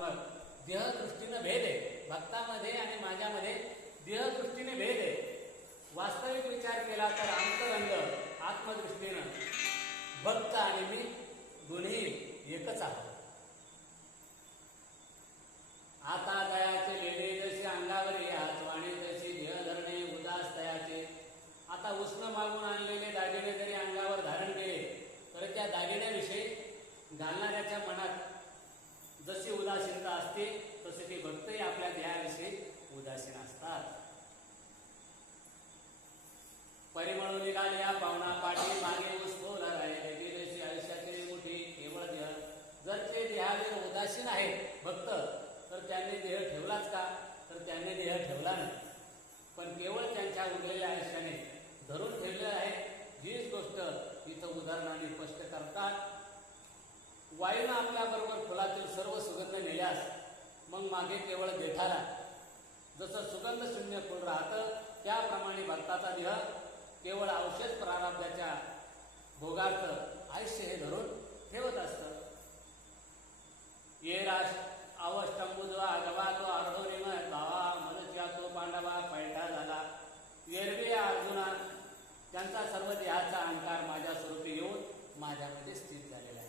भावात्मक देहदृष्टीनं भेद आहे. भक्तामध्ये आणि माझ्यामध्ये देहदृष्टीने भेद आहे. वास्तविक विचार केला तर अंतरंग आत्मदृष्टीनं भक्त आणि मी दोन्ही एकच आहोत. आता दयाचे लेले जसे अंगावर याच वाणी तशी देह धरणे उदास तयाचे. आता उष्ण मागून आणलेले दागिने जरी अंगावर धारण केले तर त्या दागिन्याविषयी घालणाऱ्याच्या मनात जशी उदासीनता असते तसे ते भक्तही आपल्या देहाविषयी उदासीन असतात. परिमळून निघाल्या पावना पाठी मागे उसफोला राहिले गेलेशी आयुष्याची मोठी केवळ देह. जर ते देहावर उदासीन आहेत भक्त तर त्यांनी देह ठेवलाच का? तर त्यांनी देह ठेवला नाही, पण केवळ त्यांच्या उरलेल्या आयुष्याने धरून ठेवले आहे. हीच गोष्ट इथं उदाहरणाने स्पष्ट करतात. वायूनं आपल्याबरोबर फुलातील सर्व सुगंध नेल्यास मग मागे केवळ देठाला जसं सुगंध शून्य फुल राहतं त्याप्रमाणे भक्ताचा देह केवळ औषध प्रारब्धाच्या भोगार्थ आयुष्य हे धरून ठेवत असतं. ये राश अवष्टंबुद्वा गवा तो अर्धोरिम भावा मदच्या तो पांडवा पैठा झाला. येरवे अर्जुना त्यांचा सर्व देहाचा अहंकार माझ्या स्वरूपी येऊन माझ्यामध्ये स्थित झालेला